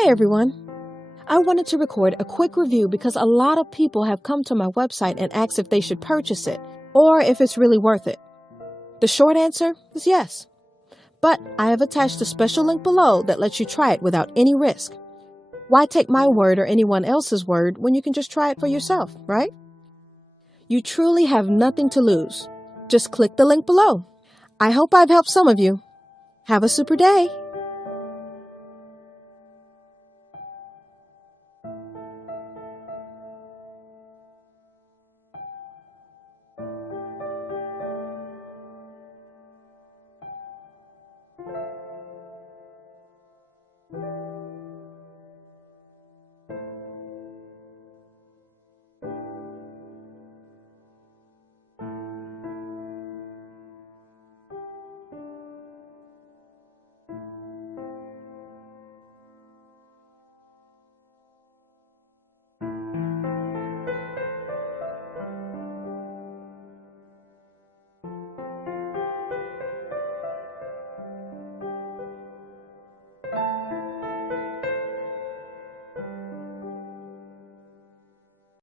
Hey everyone! I wanted to record a quick review because a lot of people have come to my website and asked if they should purchase it or if it's really worth it. The short answer is yes. But I have attached a special link below that lets you try it without any risk. Why take my word or anyone else's word when you can just try it for yourself, right? You truly have nothing to lose. Just click the link below. I hope I've helped some of you. Have a super day!